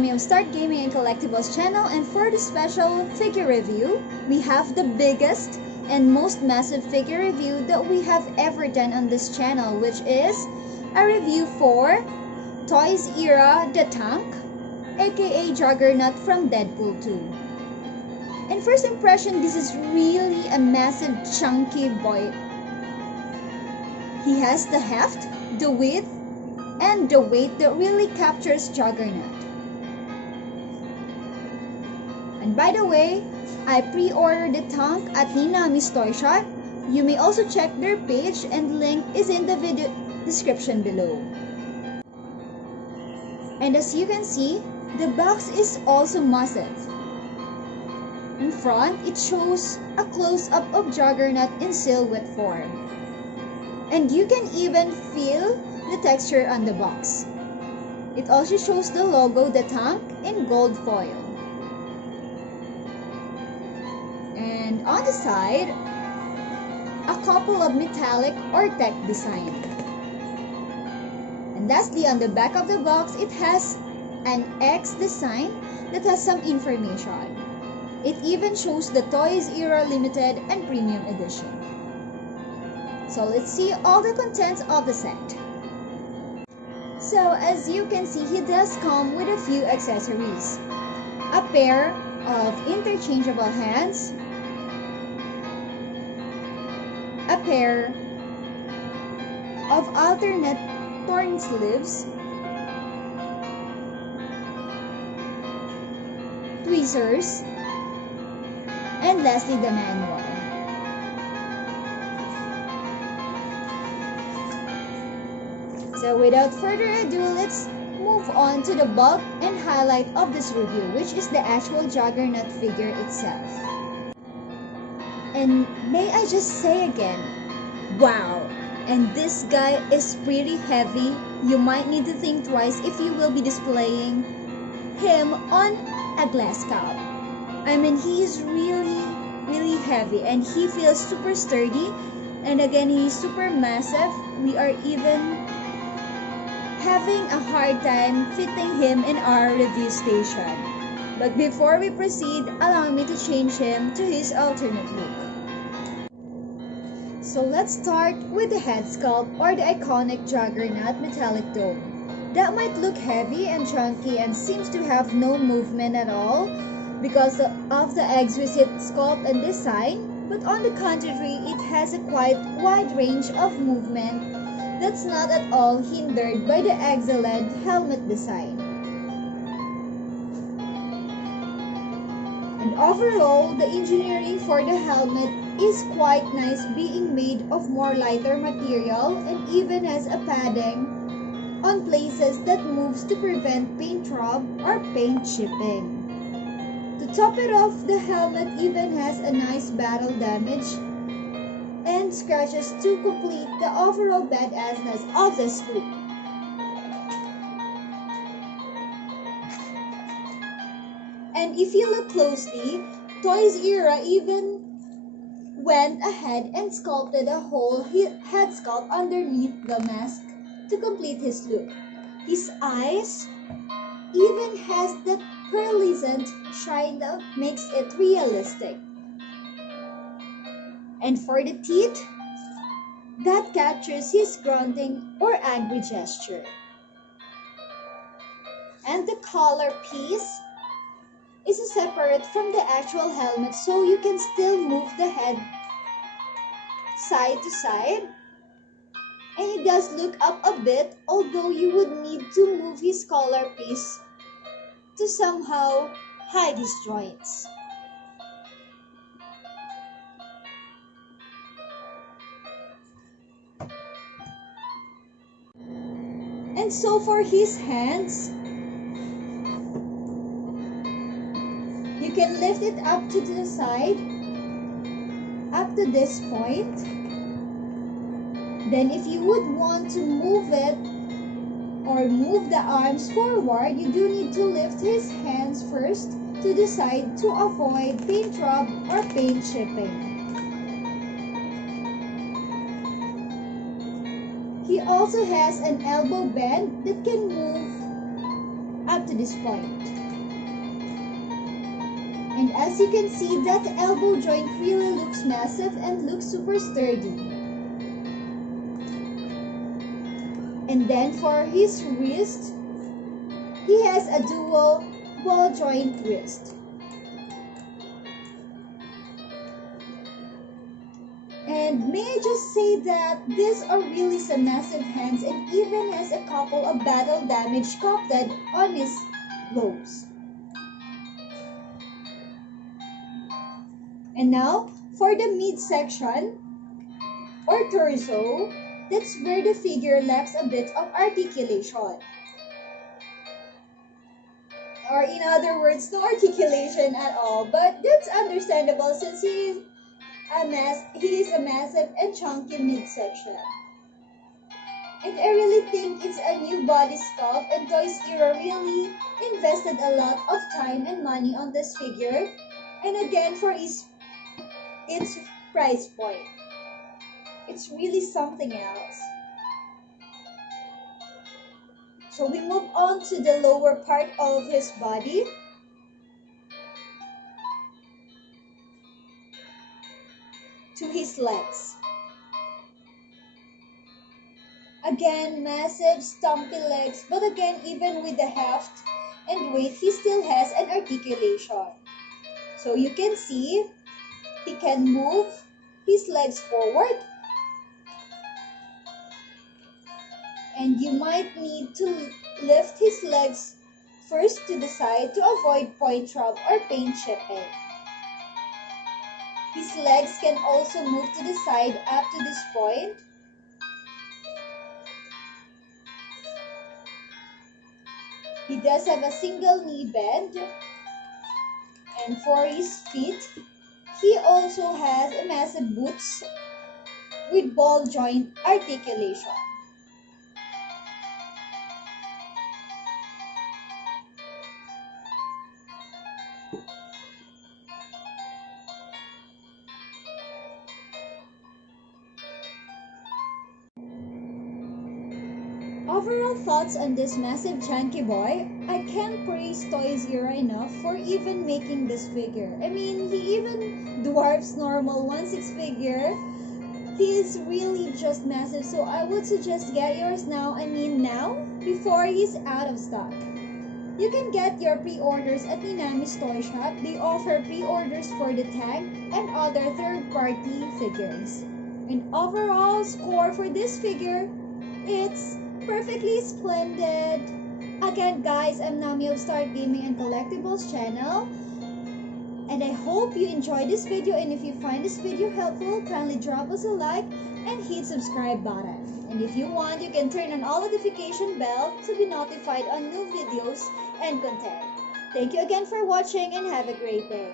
Mami of Start Gaming and Collectibles channel, and for this special figure review, we have the biggest and most massive figure review that we have ever done on this channel, which is a review for Toys Era the Tank, aka Juggernaut from Deadpool 2. In first impression, this is really a massive chunky boy. He has the heft, the width, and the weight that really captures Juggernaut. And by the way, I pre-ordered the tank at Ninami's Toy Shop. You may also check their page, and link is in the video description below. And as you can see, the box is also massive. In front, it shows a close-up of Juggernaut in silhouette form. And you can even feel the texture on the box. It also shows the logo, the tank, in gold foil. And on the side, a couple of metallic or tech design. And lastly, on the back of the box, it has an X design that has some information. It even shows the Toys Era Limited and Premium Edition. So let's see all the contents of the set. So as you can see, he does come with a few accessories. A pair of interchangeable hands, a pair of alternate torn sleeves, tweezers, and lastly the manual. So without further ado, let's move on to the bulk and highlight of this review, which is the actual Juggernaut figure itself. And may I just say again, wow! And this guy is pretty heavy. You might need to think twice if you will be displaying him on a glass cup. I mean, he is really heavy, and he feels super sturdy. And again, he's super massive. We are even having a hard time fitting him in our review station. But before we proceed, allow me to change him to his alternate look. So let's start with the head sculpt, or the iconic Juggernaut metallic dome. That might look heavy and chunky and seems to have no movement at all because of the exquisite sculpt and design, but on the contrary, it has a quite wide range of movement that's not at all hindered by the excellent helmet design. And overall, the engineering for the helmet is quite nice, being made of more lighter material and even has a padding on places that moves to prevent paint rub or paint chipping. To top it off, the helmet even has a nice battle damage and scratches to complete the overall badassness of the suit. And if you look closely, Toys Era even went ahead and sculpted a whole head sculpt underneath the mask to complete his look. His eyes even has that pearlescent shine that makes it realistic. And for the teeth, that captures his grunting or angry gesture. And the collar piece is separate from the actual helmet, so you can still move the head side to side. And it does look up a bit, although you would need to move his collar piece to somehow hide his joints. And so for his hands, you can lift it up to the side, up to this point. Then if you would want to move it or move the arms forward, you do need to lift his hands first to the side to avoid paint rub or paint chipping. He also has an elbow bend that can move a up to this point. And as you can see, that elbow joint really looks massive and looks super sturdy. And then for his wrist, he has a dual ball joint wrist. And may I just say that these are really some massive hands and even has a couple of battle damage sculpted on his lobes. And now, for the midsection or torso, that's where the figure lacks a bit of articulation. Or in other words, no articulation at all. But that's understandable since he is a massive and chunky midsection. And I really think it's a new body sculpt, and Toys Era really invested a lot of time and money on this figure. And again, for its price point, it's really something else. So we move on to the lower part of his body. To his legs. Again, massive stumpy legs, but again, even with the heft and weight, he still has an articulation. So you can see, he can move his legs forward. And you might need to lift his legs first to the side to avoid point rub or paint chipping. His legs can also move to the side up to this point. He does have a single knee bend. And for his feet, he also has a massive boots with ball joint articulation. Overall thoughts on this massive chunky boy, I can't praise Toys Era enough for even making this figure. I mean, he even dwarfs normal 1/6 figure. He is really just massive, so I would suggest get yours now, before he's out of stock. You can get your pre-orders at Minami's Toy Shop. They offer pre-orders for the tank and other third-party figures. And overall score for this figure, it's perfectly splendid. Again guys, I'm Nami of Start Gaming and Collectibles channel. And I hope you enjoyed this video, and if you find this video helpful, kindly drop us a like and hit subscribe button. And if you want, you can turn on all notification bell to be notified on new videos and content. Thank you again for watching and have a great day.